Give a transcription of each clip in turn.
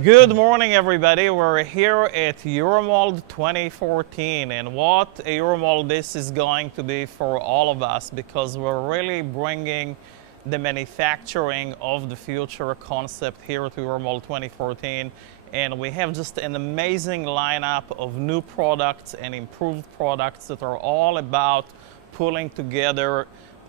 Good morning, everybody. We're here at Euromold 2014, and what a Euromold this is going to be for all of us, because we're really bringing the manufacturing of the future concept here to Euromold 2014, and we have just an amazing lineup of new products and improved products that are all about pulling together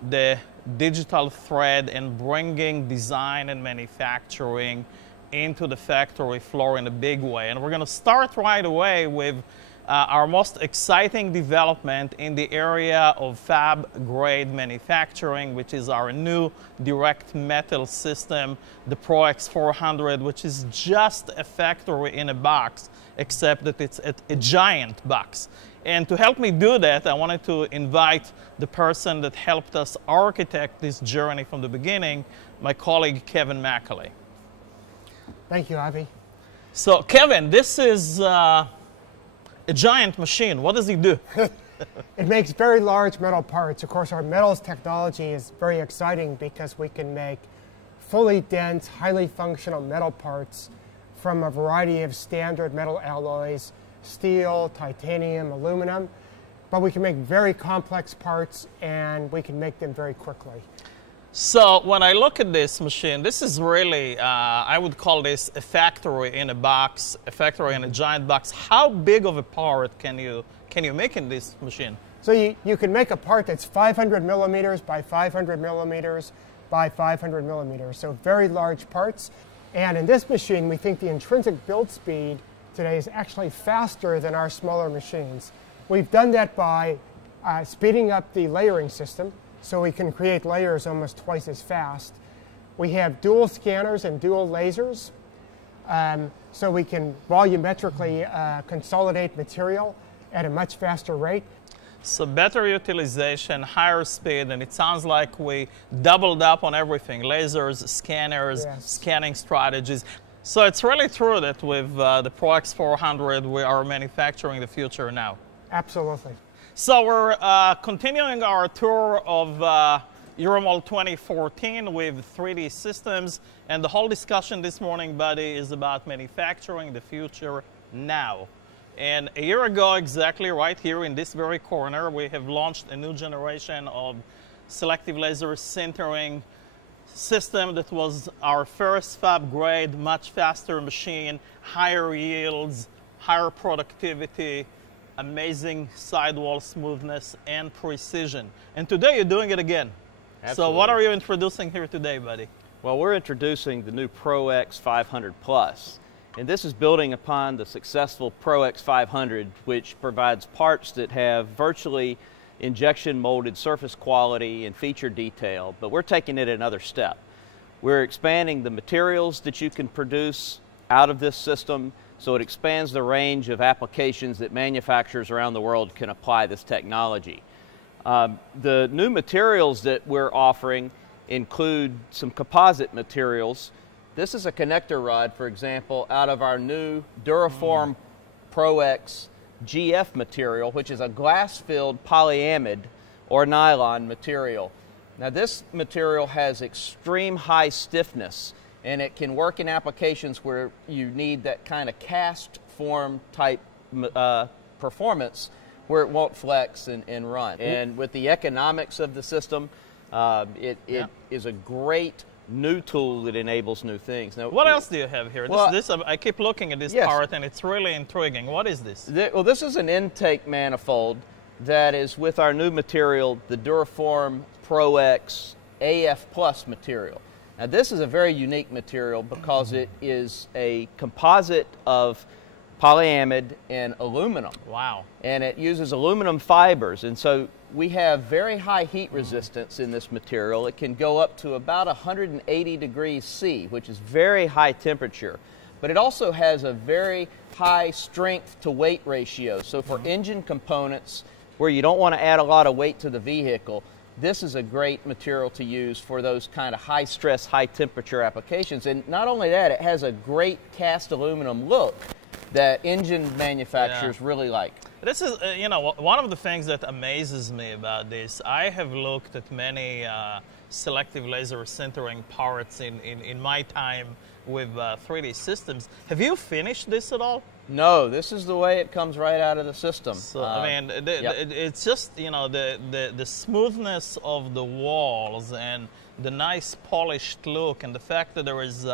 the digital thread and bringing design and manufacturing into the factory floor in a big way. And we're going to start right away with our most exciting development in the area of fab grade manufacturing, which is our new direct metal system, the ProX 400, which is just a factory in a box, except that it's a giant box. And to help me do that, I wanted to invite the person that helped us architect this journey from the beginning, my colleague Kevin Macaulay. Thank you, Avi. So, Kevin, this is a giant machine. What does it do? It makes very large metal parts. Of course, our metals technology is very exciting because we can make fully dense, highly functional metal parts from a variety of standard metal alloys, steel, titanium, aluminum. But we can make very complex parts, and we can make them very quickly. So when I look at this machine, this is really, I would call this a factory in a box, a factory in a giant box. How big of a part can you make in this machine? So you can make a part that's 500 millimeters by 500 millimeters by 500 millimeters, so very large parts. And in this machine, we think the intrinsic build speed today is actually faster than our smaller machines. We've done that by speeding up the layering system, so we can create layers almost twice as fast. We have dual scanners and dual lasers, so we can volumetrically consolidate material at a much faster rate. So better utilization, higher speed, and it sounds like we doubled up on everything: lasers, scanners, yes, scanning strategies. So it's really true that with the ProX 400, we are manufacturing the future now. Absolutely. So we're continuing our tour of Euromold 2014 with 3D systems, and the whole discussion this morning, buddy, is about manufacturing the future now. And a year ago, exactly right here in this very corner, we have launched a new generation of selective laser sintering system that was our first fab grade, much faster machine, higher yields, higher productivity, amazing sidewall smoothness and precision. And today you're doing it again. Absolutely. So what are you introducing here today, buddy? Well, we're introducing the new ProX 500 Plus. And this is building upon the successful ProX 500, which provides parts that have virtually injection molded surface quality and feature detail, but we're taking it another step. We're expanding the materials that you can produce out of this system, so it expands the range of applications that manufacturers around the world can apply this technology. The new materials that we're offering include some composite materials. This is a connector rod, for example, out of our new Duraform ProX GF material, which is a glass-filled polyamide or nylon material. Now, this material has extreme high stiffness, and it can work in applications where you need that kind of cast form type performance where it won't flex and run. And with the economics of the system, it is a great new tool that enables new things. Now, what else do you have here? Well, I keep looking at this part, and it's really intriguing. What is this? Well, this is an intake manifold that is with our new material, the Duraform ProX AF Plus material. Now, this is a very unique material because it is a composite of polyamide and aluminum. Wow. And it uses aluminum fibers, and so we have very high heat resistance in this material. It can go up to about 180 degrees C, which is very high temperature. But it also has a very high strength to weight ratio. So for engine components where you don't want to add a lot of weight to the vehicle, this is a great material to use for those kind of high stress, high temperature applications. And not only that, it has a great cast aluminum look that engine manufacturers really like. This is, you know, one of the things that amazes me about this. I have looked at many selective laser sintering parts in my time with 3D systems. Have you finished this at all? No, this is the way it comes right out of the system. So I mean, it's just, you know, the smoothness of the walls and the nice polished look, and the fact that there is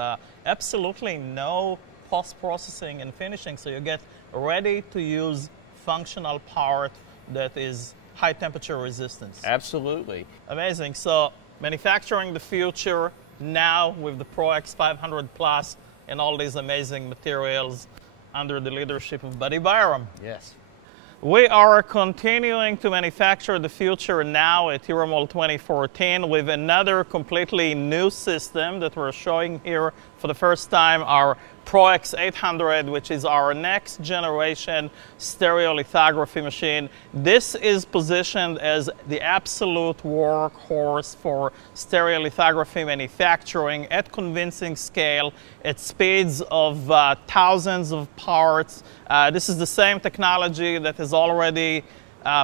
absolutely no post-processing and finishing, so you get ready to use functional part that is high temperature resistance. Absolutely. Amazing. So manufacturing the future now with the ProX 500 Plus and all these amazing materials under the leadership of Buddy Byram. Yes. We are continuing to manufacture the future now at Euromold 2014 with another completely new system that we're showing here for the first time, our ProX 800, which is our next generation stereolithography machine. This is positioned as the absolute workhorse for stereolithography manufacturing at convincing scale, at speeds of thousands of parts. This is the same technology that has already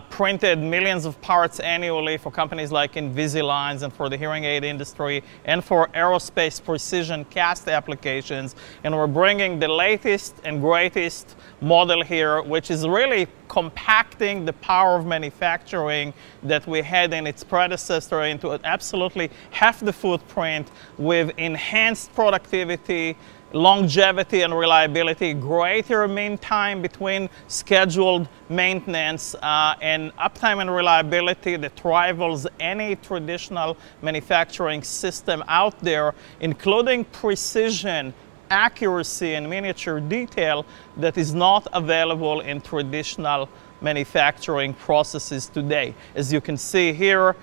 printed millions of parts annually for companies like Invisalign and for the hearing aid industry and for aerospace precision cast applications. And we're bringing the latest and greatest model here, which is really compacting the power of manufacturing that we had in its predecessor into absolutely half the footprint with enhanced productivity, longevity and reliability, greater mean time between scheduled maintenance, and uptime and reliability that rivals any traditional manufacturing system out there, including precision, accuracy, and miniature detail that is not available in traditional manufacturing processes today. As you can see here,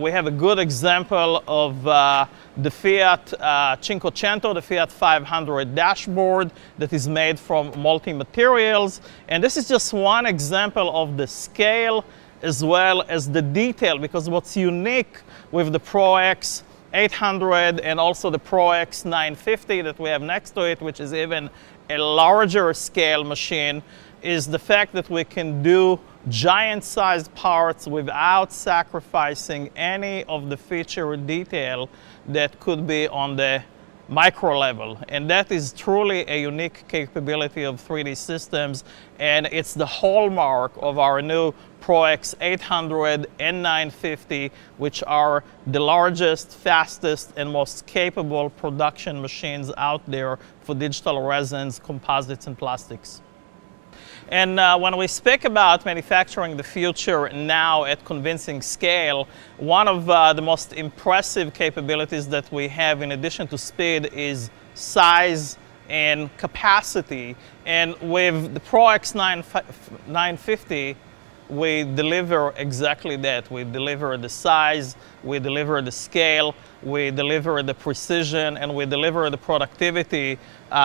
we have a good example of the Fiat Cinquecento, the Fiat 500 dashboard that is made from multi-materials. And this is just one example of the scale as well as the detail, because what's unique with the ProX 800 and also the ProX 950 that we have next to it, which is even a larger scale machine, is the fact that we can do giant-sized parts without sacrificing any of the feature detail that could be on the micro level. And that is truly a unique capability of 3D systems, and it's the hallmark of our new ProX 800 and 950, which are the largest, fastest, and most capable production machines out there for digital resins, composites, and plastics. And when we speak about manufacturing the future now at convincing scale, one of the most impressive capabilities that we have in addition to speed is size and capacity. And with the ProX 950, we deliver exactly that. We deliver the size, we deliver the scale, we deliver the precision, and we deliver the productivity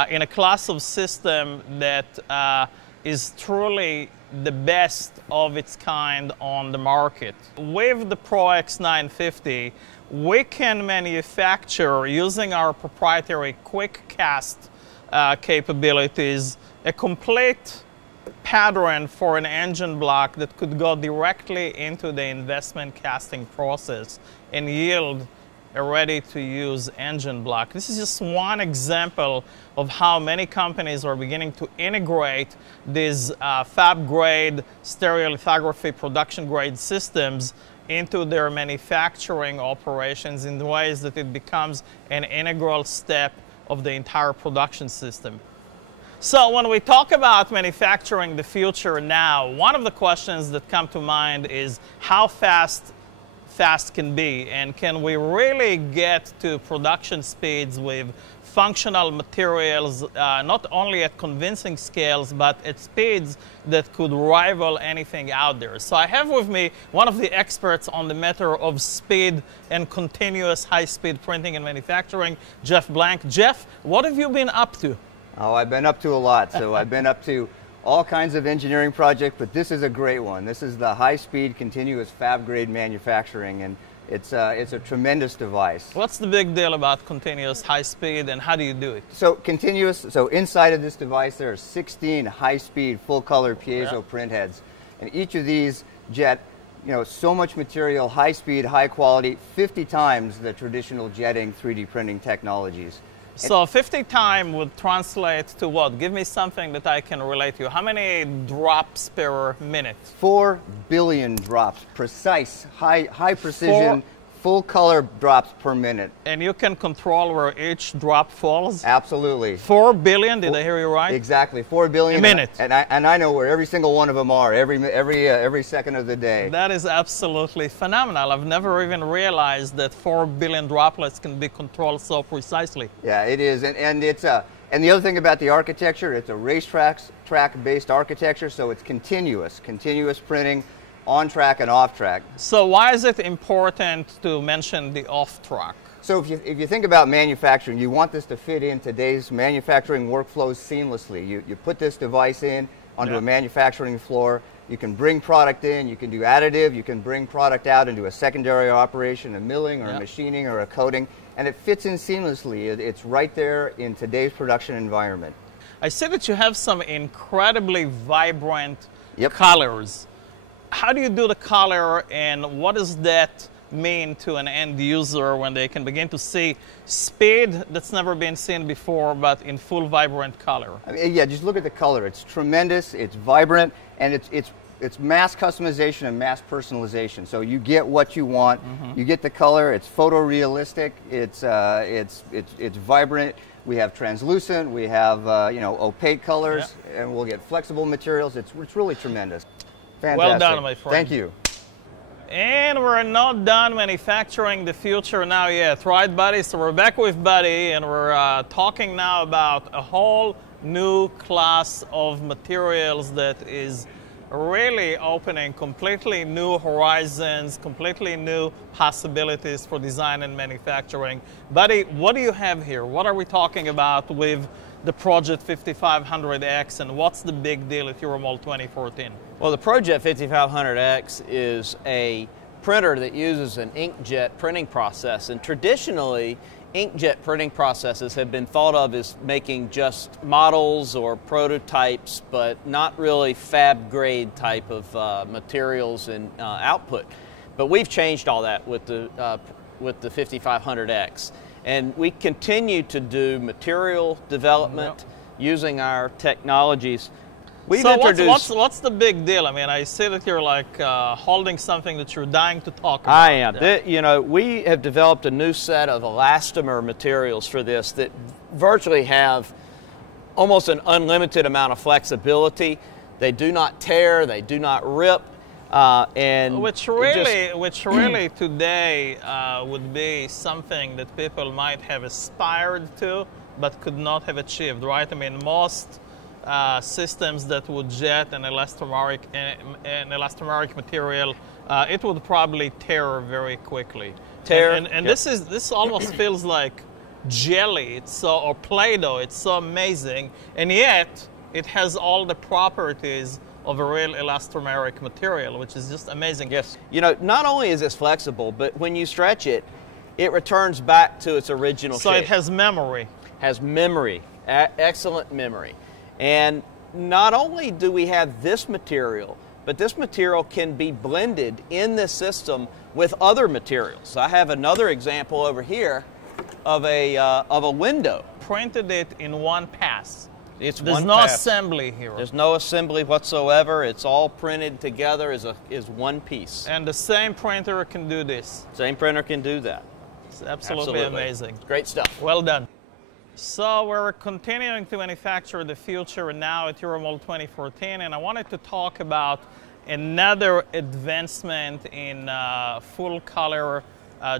in a class of system that is truly the best of its kind on the market. With the ProX 950, we can manufacture, using our proprietary quick cast capabilities, a complete pattern for an engine block that could go directly into the investment casting process and yield a ready-to-use engine block. This is just one example of how many companies are beginning to integrate these fab-grade stereolithography production-grade systems into their manufacturing operations in ways that it becomes an integral step of the entire production system. So when we talk about manufacturing the future now, one of the questions that come to mind is how fast can be, and can we really get to production speeds with functional materials, not only at convincing scales, but at speeds that could rival anything out there. So I have with me one of the experts on the matter of speed and continuous high-speed printing and manufacturing, Jeff Blank. Jeff, what have you been up to? Oh, I've been up to a lot. So I've been up to all kinds of engineering projects, but this is a great one. This is the high-speed continuous fab-grade manufacturing, and it's a tremendous device. What's the big deal about continuous high-speed, and how do you do it? So continuous, so inside of this device there are 16 high-speed full-color piezo print heads, and each of these jet, so much material, high-speed, high-quality, 50 times the traditional jetting 3D printing technologies. So 50 time would translate to what? Give me something that I can relate to. How many drops per minute? 4 billion drops, precise, high precision, full color drops per minute. And you can control where each drop falls? Absolutely. 4 billion, did I hear you right? Exactly, 4 billion. A minute. And I know where every single one of them are, every second of the day. That is absolutely phenomenal. I've never even realized that 4 billion droplets can be controlled so precisely. Yeah, it is, and it's and the other thing about the architecture, it's a racetrack-based architecture, so it's continuous printing, on track and off track. So why is it important to mention the off track? So if you think about manufacturing, you want this to fit in today's manufacturing workflows seamlessly. You put this device in onto a manufacturing floor, you can bring product in, you can do additive, you can bring product out into a secondary operation, a milling or a machining or a coating, and it fits in seamlessly. It's right there in today's production environment. I see that you have some incredibly vibrant colors. How do you do the color, and what does that mean to an end user when they can begin to see speed that's never been seen before, but in full vibrant color? I mean, yeah, just look at the color. It's tremendous, it's vibrant, and it's mass customization and mass personalization. So you get what you want, you get the color, it's photorealistic, it's vibrant. We have translucent, we have opaque colors, and we'll get flexible materials. It's really tremendous. Fantastic. Well done, my friend. Thank you. And we're not done manufacturing the future now yet, right, buddy? So we're back with Buddy, and we're talking now about a whole new class of materials that is really opening completely new horizons, completely new possibilities for design and manufacturing. Buddy, what do you have here? What are we talking about with the Project 5500X, and what's the big deal at Euromold 2014? Well, the Project 5500X is a printer that uses an inkjet printing process, and traditionally inkjet printing processes have been thought of as making just models or prototypes, but not really fab grade type of materials and output. But we've changed all that with the 5500X. And we continue to do material development using our technologies. We've introduced... What's the big deal? I mean, I see that you're like holding something that you're dying to talk about. I am. We have developed a new set of elastomer materials for this that virtually have almost an unlimited amount of flexibility. They do not tear, they do not rip. Which really today would be something that people might have aspired to but could not have achieved, right? I mean, most systems that would jet an elastomeric material, it would probably tear very quickly. This almost feels like jelly. Or Play-Doh. It's so amazing, and yet it has all the properties of a real elastomeric material, which is just amazing. Yes. Not only is this flexible, but when you stretch it, it returns back to its original shape. So it has memory. Has memory, excellent memory. And not only do we have this material, but this material can be blended in this system with other materials. I have another example over here of a window. Printed it in one pass. There's no assembly here. There's no assembly whatsoever. It's all printed together as one piece. And the same printer can do this. Same printer can do that. It's absolutely amazing. Great stuff. Well done. So we're continuing to manufacture the future now at Euromold 2014, and I wanted to talk about another advancement in full color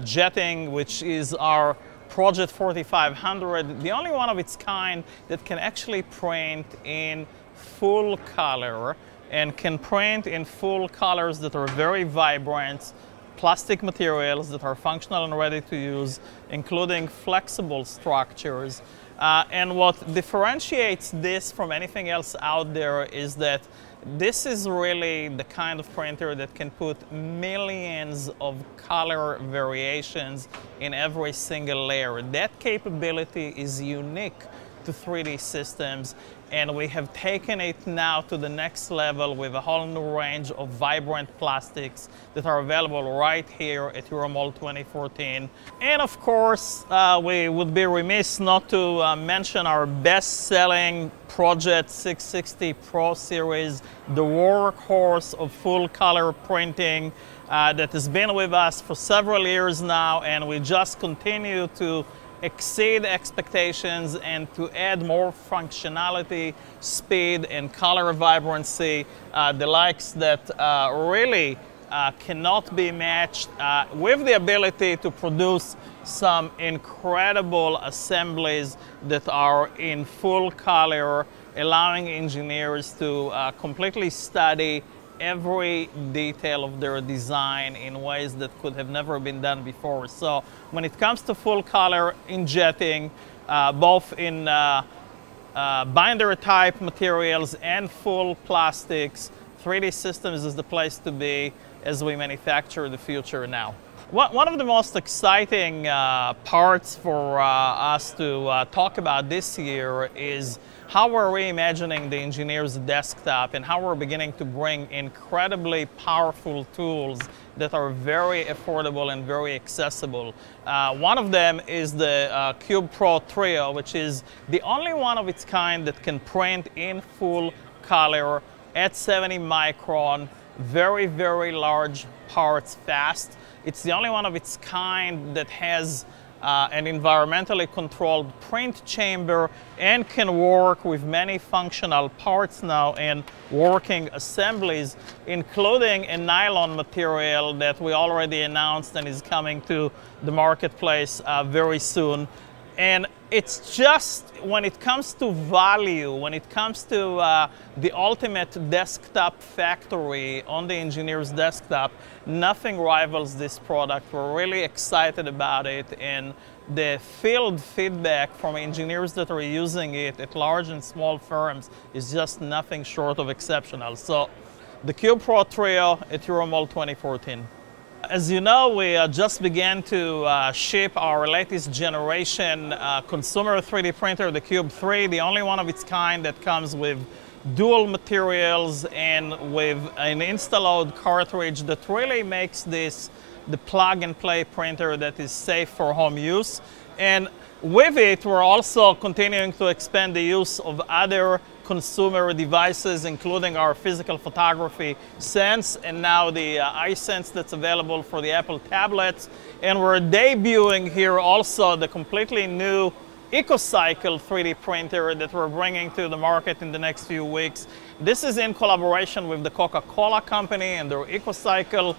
jetting, which is our Project 4500, the only one of its kind that can actually print in full color and can print in full colors that are very vibrant, plastic materials that are functional and ready to use, including flexible structures. And what differentiates this from anything else out there is that this is really the kind of printer that can put millions of color variations in every single layer. That capability is unique to 3D systems, and we have taken it now to the next level with a whole new range of vibrant plastics that are available right here at Euromold 2014. And of course, we would be remiss not to mention our best-selling Project 660 Pro Series, the workhorse of full-color printing that has been with us for several years now, and we just continue to exceed expectations and to add more functionality, speed, and color vibrancy, the likes that really cannot be matched, with the ability to produce some incredible assemblies that are in full color, allowing engineers to completely study every detail of their design in ways that could have never been done before. So when it comes to full color injetting, both in binder type materials and full plastics, 3D Systems is the place to be as we manufacture the future now. One of the most exciting parts for us to talk about this year is how we're reimagining the engineer's desktop and how we're beginning to bring incredibly powerful tools that are very affordable and very accessible. One of them is the Cube Pro Trio, which is the only one of its kind that can print in full color at 70 micron, very, very large parts fast. It's the only one of its kind that has an environmentally controlled print chamber and can work with many functional parts now and working assemblies, including a nylon material that we already announced and is coming to the marketplace very soon. And it's just, when it comes to value, when it comes to the ultimate desktop factory on the engineer's desktop, nothing rivals this product. We're really excited about it, and the field feedback from engineers that are using it at large and small firms is just nothing short of exceptional. So the Cube Pro Trio at Euromold 2014. As you know, we just began to ship our latest generation consumer 3D printer, the Cube 3, the only one of its kind that comes with dual materials and with an Instaload cartridge that really makes this the plug-and-play printer that is safe for home use. And with it, we're also continuing to expand the use of other consumer devices, including our physical photography Sense, and now the iSense that's available for the Apple tablets. And we're debuting here also the completely new EcoCycle 3D printer that we're bringing to the market in the next few weeks. This is in collaboration with the Coca-Cola company and their EcoCycle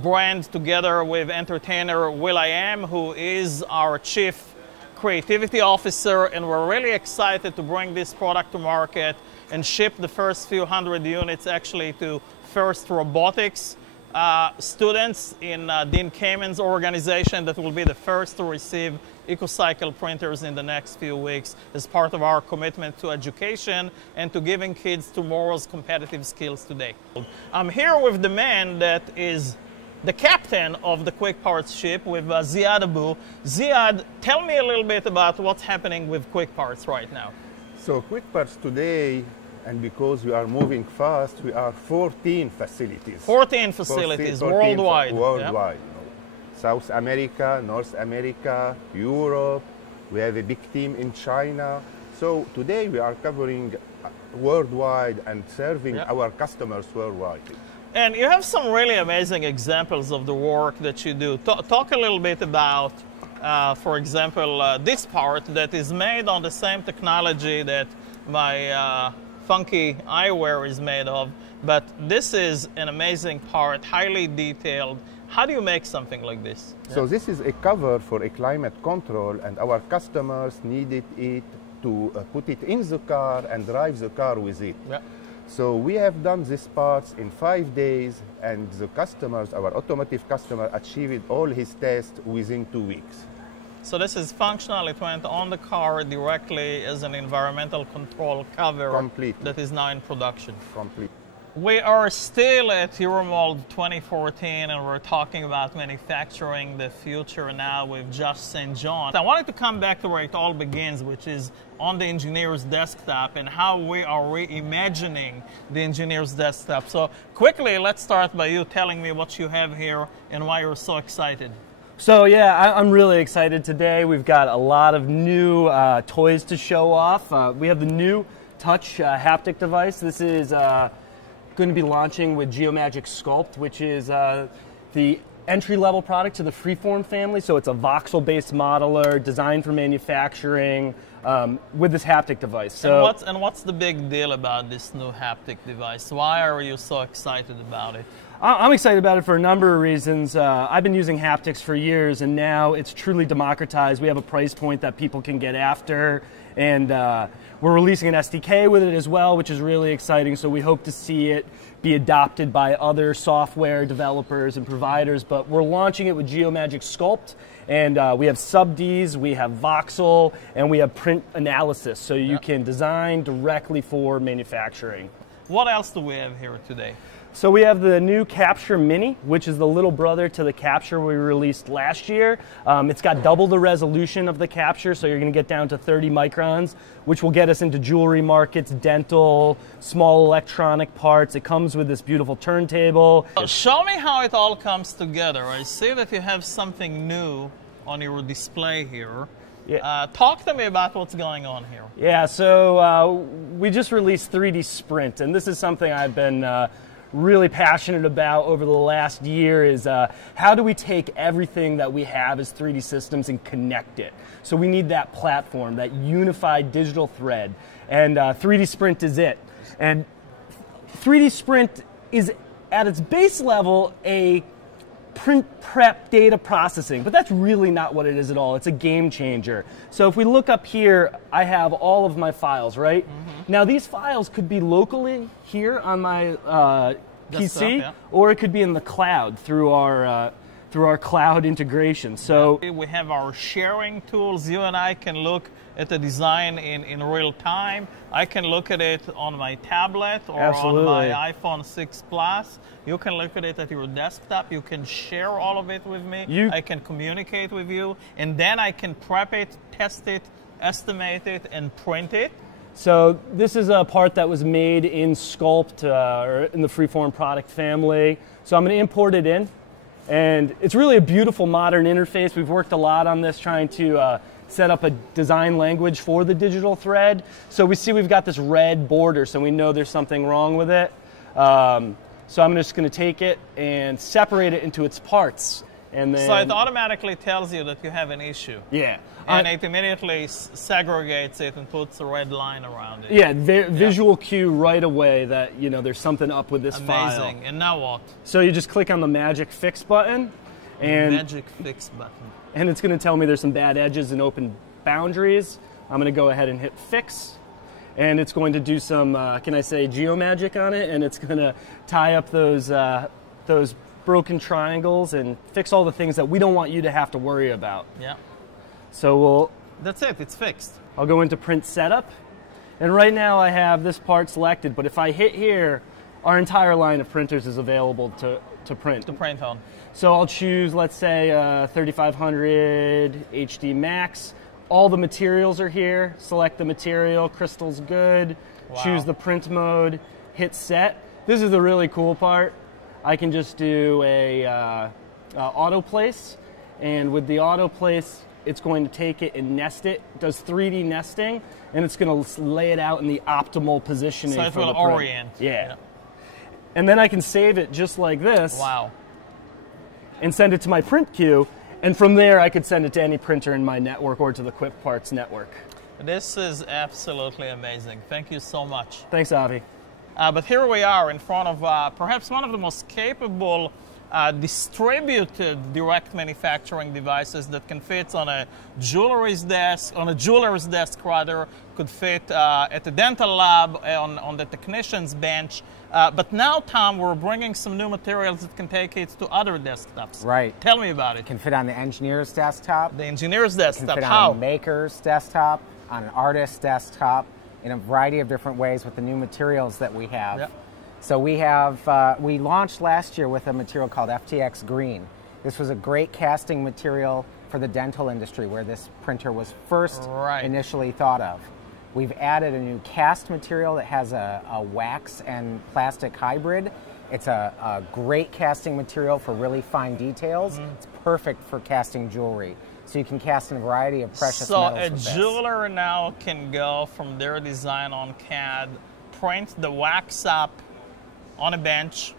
brand, together with entertainer will.i.am, who is our chief creativity officer, and we're really excited to bring this product to market and ship the first few hundred units actually to FIRST Robotics students in Dean Kamen's organization that will be the first to receive EcoCycle printers in the next few weeks as part of our commitment to education and to giving kids tomorrow's competitive skills today. I'm here with the man that is the captain of the Quick Parts ship, with Ziad Abu. Ziad, tell me a little bit about what's happening with Quick Parts right now. So Quick Parts today, and because we are moving fast, we are 14 facilities. 14 facilities 14 worldwide. Worldwide. Yeah. South America, North America, Europe. We have a big team in China. So today we are covering worldwide and serving our customers worldwide. And you have some really amazing examples of the work that you do. Talk a little bit about, for example, this part that is made on the same technology that my funky eyewear is made of, but this is an amazing part, highly detailed. How do you make something like this? So this is a cover for a climate control, and our customers needed it to put it in the car and drive the car with it. Yeah. So we have done these parts in 5 days, and the customers, our automotive customer, achieved all his tests within 2 weeks. So this is functional. It went on the car directly as an environmental control cover. Completely. That is now in production. Complete. We are still at Euromold 2014 and we're talking about manufacturing the future now with Josh St. John. I wanted to come back to where it all begins, which is on the engineer's desktop and how we are reimagining the engineer's desktop. So quickly, let's start by you telling me what you have here and why you're so excited. So yeah, I'm really excited today. We've got a lot of new toys to show off. We have the new touch haptic device. This is going to be launching with Geomagic Sculpt, which is the entry-level product to the Freeform family. So it's a voxel-based modeler designed for manufacturing with this haptic device. So and what's the big deal about this new haptic device? Why are you so excited about it? I'm excited about it for a number of reasons. I've been using haptics for years, and now it's truly democratized. We have a price point that people can get after, and we're releasing an SDK with it as well, which is really exciting. So we hope to see it be adopted by other software developers and providers. But we're launching it with Geomagic Sculpt, and we have sub-Ds, we have voxel, and we have print analysis. So you can design directly for manufacturing. What else do we have here today? So we have the new Capture Mini, which is the little brother to the Capture we released last year. It's got double the resolution of the Capture, so you're going to get down to 30 microns, which will get us into jewelry markets, dental, small electronic parts. It comes with this beautiful turntable. Show me how it all comes together. I see that you have something new on your display here. Yeah. Talk to me about what's going on here. Yeah, so we just released 3D Sprint, and this is something I've been really passionate about over the last year is how do we take everything that we have as 3D systems and connect it? So we need that platform, that unified digital thread, and 3D Sprint is it. And 3D Sprint is at its base level a print prep data processing, but that's really not what it is at all. It's a game changer. So if we look up here, I have all of my files, right? Mm-hmm. Now these files could be locally here on my PC, or it could be in the cloud through our cloud integration. So we have our sharing tools. You and I can look at the design in real time. I can look at it on my tablet or on my iPhone 6 Plus. You can look at it at your desktop. You can share all of it with me. I can communicate with you, and then I can prep it, test it, estimate it, and print it. So this is a part that was made in Sculpt or in the Freeform product family. So I'm going to import it in, and it's really a beautiful modern interface. We've worked a lot on this, trying to set up a design language for the digital thread. So we see we've got this red border, so we know there's something wrong with it. So I'm just going to take it and separate it into its parts. And then, so it automatically tells you that you have an issue. Yeah. And it immediately segregates it and puts a red line around it. Yeah, visual cue right away that there's something up with this file. Amazing. And now what? So you just click on the Magic Fix button. And Magic Fix button. And it's going to tell me there's some bad edges and open boundaries. I'm going to go ahead and hit Fix. And it's going to do some, can I say, geomagic on it, and it's going to tie up those broken triangles and fix all the things that we don't want you to have to worry about. Yeah. So that's it, it's fixed. I'll go into Print Setup, and right now I have this part selected, but if I hit here, our entire line of printers is available to print. To print on. So I'll choose, let's say, 3500 HD Max. All the materials are here. Select the material, crystal's good. Wow. Choose the print mode, hit set. This is the really cool part. I can just do a auto place, and with the auto place, it's going to take it and nest it. It does 3D nesting, and it's going to lay it out in the optimal positioning. So it will orient. Yeah. And then I can save it just like this. Wow. And send it to my print queue. And from there, I could send it to any printer in my network or to the Quick Parts network. This is absolutely amazing. Thank you so much. Thanks, Avi. But here we are in front of perhaps one of the most capable distributed direct manufacturing devices that can fit on a jeweler's desk, rather, could fit at the dental lab, on the technician's bench. But now, Tom, we're bringing some new materials that can take it to other desktops. Right. Tell me about it. It can fit on the engineer's desktop. The engineer's desktop. It can fit How? on a maker's desktop, on an artist's desktop, in a variety of different ways with the new materials that we have. Yep. So we have, we launched last year with a material called FTX Green. This was a great casting material for the dental industry where this printer was first initially thought of. We've added a new cast material that has a wax and plastic hybrid. It's a great casting material for really fine details. It's perfect for casting jewelry. So you can cast in a variety of precious metals with this. So a jeweler now can go from their design on CAD, print the wax up on a bench,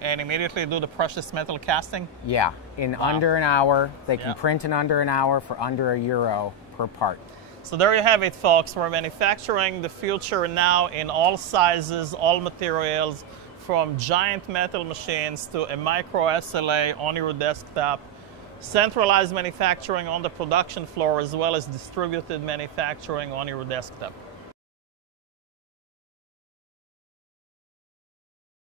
and immediately do the precious metal casting? Yeah, in under an hour. They can print in under an hour for under €1 per part. So there you have it, folks. We're manufacturing the future now in all sizes, all materials, from giant metal machines to a micro SLA on your desktop, centralized manufacturing on the production floor, as well as distributed manufacturing on your desktop.